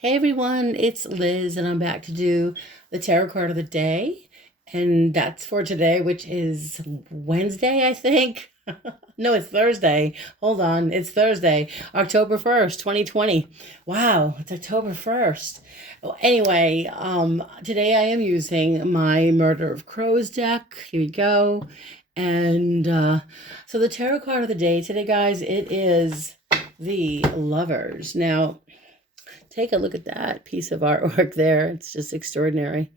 Hey everyone, it's Liz, and I'm back to do the tarot card of the day. And that's for today, which is Wednesday, I think. No, it's Thursday. Hold on, it's Thursday, October 1st, 2020. Wow, it's October 1st. Well, anyway, today I am using my Murder of Crows deck. Here we go. And so the tarot card of the day today, guys, it is the Lovers. Now, take a look at that piece of artwork there. It's just extraordinary.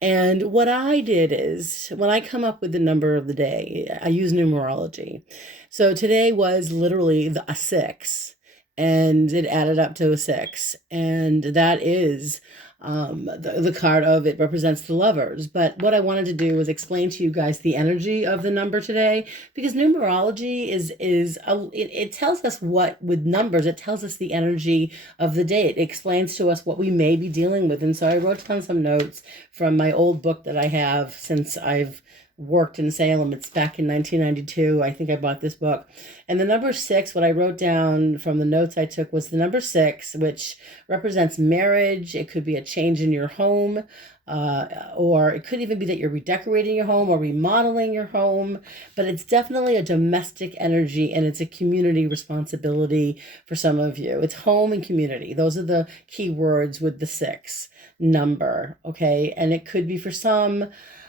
And what I did is when I come up with the number of the day, I use numerology. So today was literally a six, and it added up to a six. And that is the card of it represents the lovers. But what I wanted to do was explain to you guys the energy of the number today, because numerology it tells us what, with numbers, it tells us the energy of the day. It explains to us what we may be dealing with. And so I wrote down some notes from my old book that I have since I've worked in Salem. It's back in 1992. I think I bought this book. And the number six, what I wrote down from the notes I took was the number six, which represents marriage. It could be a change in your home, or it could even be that you're redecorating your home or remodeling your home. But it's definitely a domestic energy, and it's a community responsibility for some of you. It's home and community. Those are the key words with the six number. Okay. And it could be for some,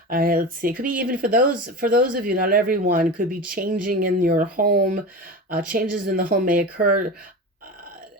let's see. It could be even for those of you, not everyone, could be changing in your home. Changes in the home may occur,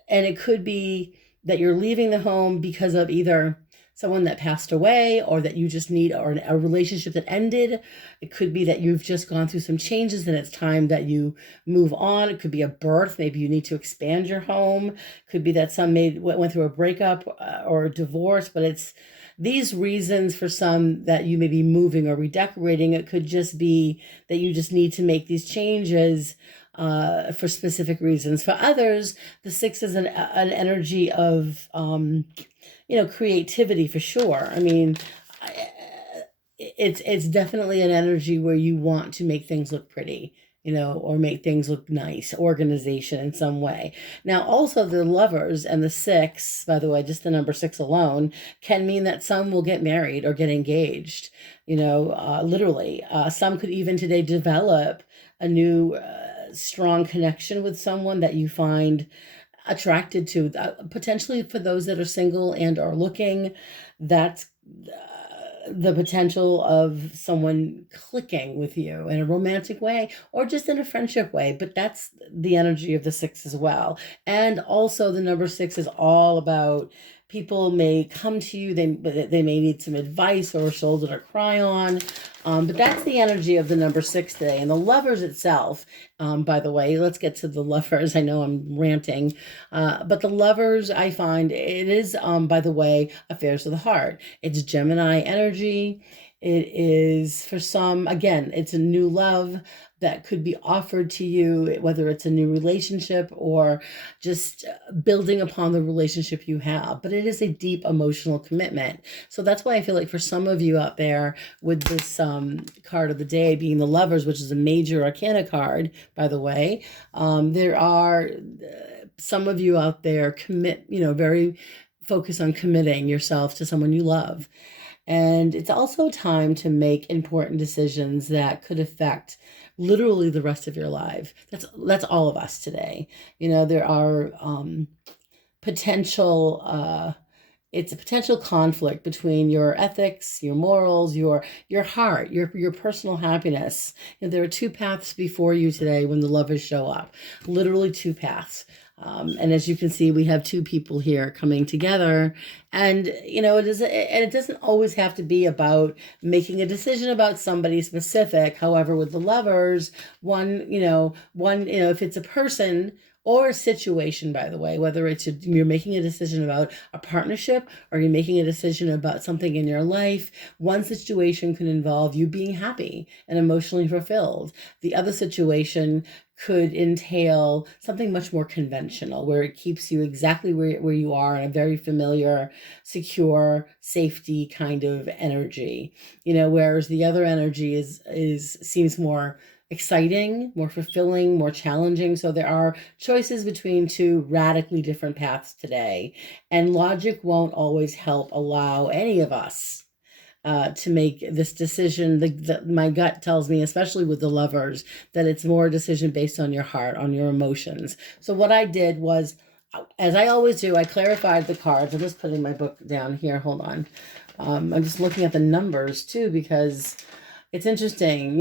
and it could be that you're leaving the home because of either someone that passed away, or that you just need, or a relationship that ended. It could be that you've just gone through some changes and it's time that you move on. It could be a birth. Maybe you need to expand your home. It could be that some went through a breakup or a divorce, but it's these reasons for some that you may be moving or redecorating. It could just be that you just need to make these changes for specific reasons. For others, the six is an energy of, creativity for sure. I mean, it's definitely an energy where you want to make things look pretty, or make things look nice, organization in some way. Now, also the lovers and the six, by the way, just the number six alone can mean that some will get married or get engaged, literally. Some could even today develop a new strong connection with someone that you find attracted to. Potentially for those that are single and are looking, that's the potential of someone clicking with you in a romantic way or just in a friendship way. But that's the energy of the six as well. And also the number six is all about people may come to you, they may need some advice or a shoulder to cry on. But that's the energy of the number six today. And the lovers itself, by the way, let's get to the lovers. I know I'm ranting, but the lovers, I find it is, by the way, affairs of the heart. It's Gemini energy. It is, for some, again, it's a new love that could be offered to you, whether it's a new relationship or just building upon the relationship you have. But it is a deep emotional commitment. So that's why I feel like for some of you out there, with this card of the day being the lovers, which is a major arcana card, by the way, there are some of you out there very focused on committing yourself to someone you love. And it's also time to make important decisions that could affect literally the rest of your life. That's all of us today. There are potential it's a potential conflict between your ethics, your morals, your heart, your personal happiness. There are two paths before you today when the lovers show up. Literally two paths. And as you can see, we have two people here coming together, and it doesn't always have to be about making a decision about somebody specific. However, with the lovers, if it's a person or a situation, by the way, whether you're making a decision about a partnership or you're making a decision about something in your life, one situation can involve you being happy and emotionally fulfilled. The other situation could entail something much more conventional, where it keeps you exactly where you are in a very familiar, secure, safety kind of energy. Whereas the other energy seems more exciting, more fulfilling, more challenging. So there are choices between two radically different paths today. And logic won't always help allow any of us to make this decision. My gut tells me, especially with the lovers, that it's more a decision based on your heart, on your emotions. So what I did was, as I always do, I clarified the cards. I'm just putting my book down here. Hold on. I'm just looking at the numbers too, because it's interesting.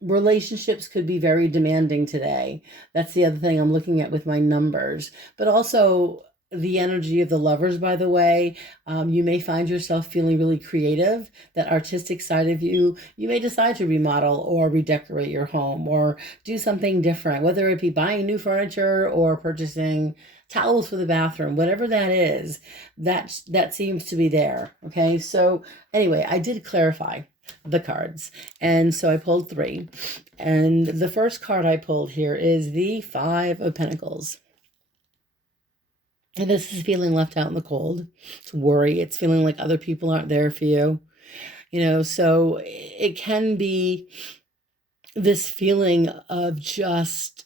Relationships could be very demanding today. That's the other thing I'm looking at with my numbers, but also the energy of the lovers, by the way. You may find yourself feeling really creative. That artistic side of you may decide to remodel or redecorate your home or do something different, whether it be buying new furniture or purchasing towels for the bathroom, whatever that is, that seems to be there. Okay, so anyway, I did clarify the cards, and so I pulled three, and the first card I pulled here is the Five of Pentacles. And this is feeling left out in the cold. It's worry. It's feeling like other people aren't there for you. So it can be this feeling of just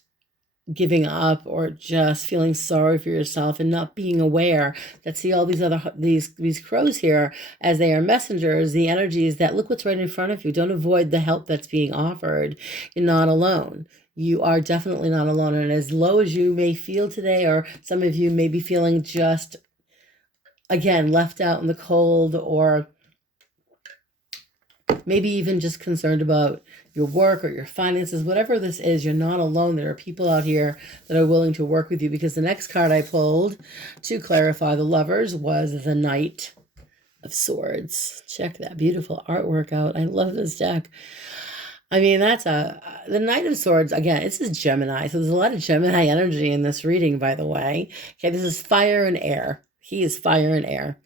giving up or just feeling sorry for yourself and not being aware that, see, all these crows here, as they are messengers, the energy is that look what's right in front of you. Don't avoid the help that's being offered. You're not alone. You are definitely not alone. And as low as you may feel today, or some of you may be feeling just, again, left out in the cold, or maybe even just concerned about your work or your finances, whatever this is, you're not alone. There are people out here that are willing to work with you, because the next card I pulled to clarify the lovers was the Knight of Swords. Check that beautiful artwork out. I love this deck. I mean, the Knight of Swords, again, this is Gemini. So there's a lot of Gemini energy in this reading, by the way. Okay, this is fire and air. He is fire and air.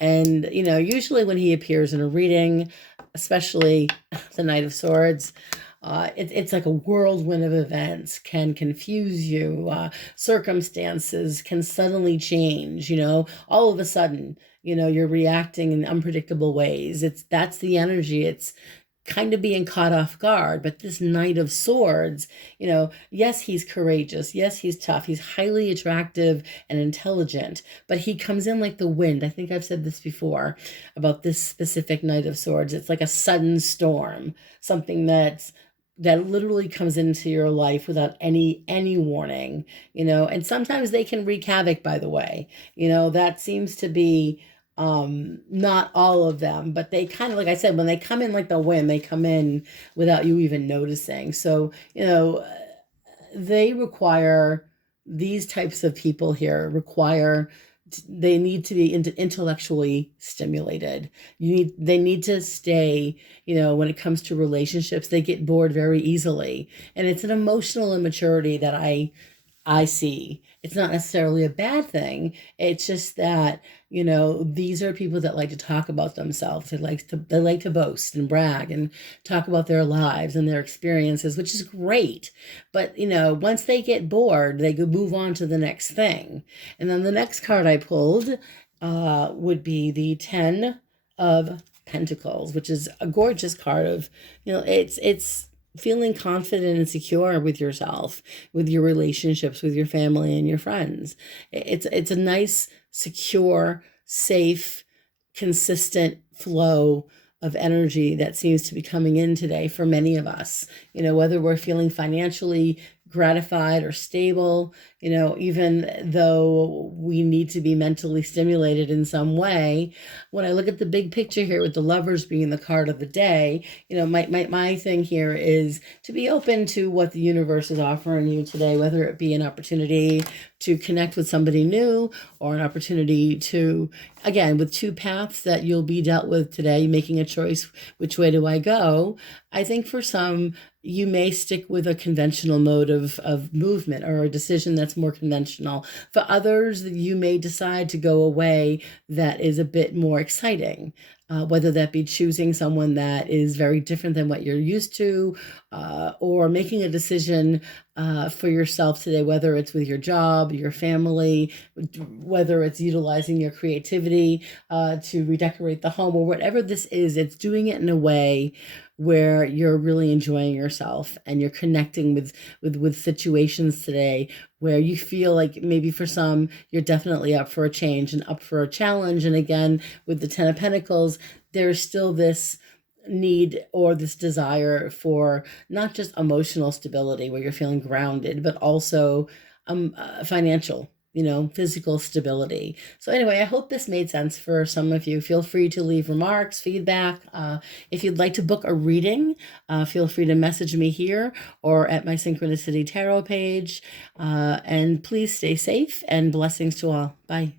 And, usually when he appears in a reading, especially the Knight of Swords, it's like a whirlwind of events can confuse you. Circumstances can suddenly change, all of a sudden, you're reacting in unpredictable ways. That's the energy. It's kind of being caught off guard. But this Knight of Swords, yes, he's courageous. Yes, he's tough. He's highly attractive and intelligent, but he comes in like the wind. I think I've said this before about this specific Knight of Swords. It's like a sudden storm, something that literally comes into your life without any warning, and sometimes they can wreak havoc, by the way. That seems to be not all of them, but they kind of, like I said, when they come in like the wind, they come in without you even noticing. So, they require, these types of people here require, they need to be intellectually stimulated. They need to stay, when it comes to relationships, they get bored very easily. And it's an emotional immaturity that I see. It's not necessarily a bad thing. It's just that, these are people that like to talk about themselves. They like to boast and brag and talk about their lives and their experiences, which is great. But, once they get bored, they could move on to the next thing. And then the next card I pulled would be the Ten of Pentacles, which is a gorgeous card of, it's feeling confident and secure with yourself, with your relationships, with your family and your friends. It's a nice, secure, safe, consistent flow of energy that seems to be coming in today for many of us. Whether we're feeling financially gratified or stable, even though we need to be mentally stimulated in some way. When I look at the big picture here, with the Lovers being the card of the day, my thing here is to be open to what the universe is offering you today, whether it be an opportunity to connect with somebody new, or an opportunity to, again, with two paths that you'll be dealt with today, making a choice, which way do I go? I think for some, you may stick with a conventional mode of movement, or a decision that's more conventional. For others, you may decide to go a way that is a bit more exciting. whether that be choosing someone that is very different than what you're used to, or making a decision for yourself today, whether it's with your job, your family, whether it's utilizing your creativity to redecorate the home, or whatever this is, it's doing it in a way where you're really enjoying yourself and you're connecting with situations today where you feel like maybe for some you're definitely up for a change and up for a challenge. And again, with the Ten of Pentacles, there's still this need or this desire for not just emotional stability where you're feeling grounded, but also financial, physical stability. So anyway, I hope this made sense for some of you. Feel free to leave remarks, feedback. If you'd like to book a reading, feel free to message me here or at my Synchronicity Tarot page. And please stay safe, and blessings to all. Bye.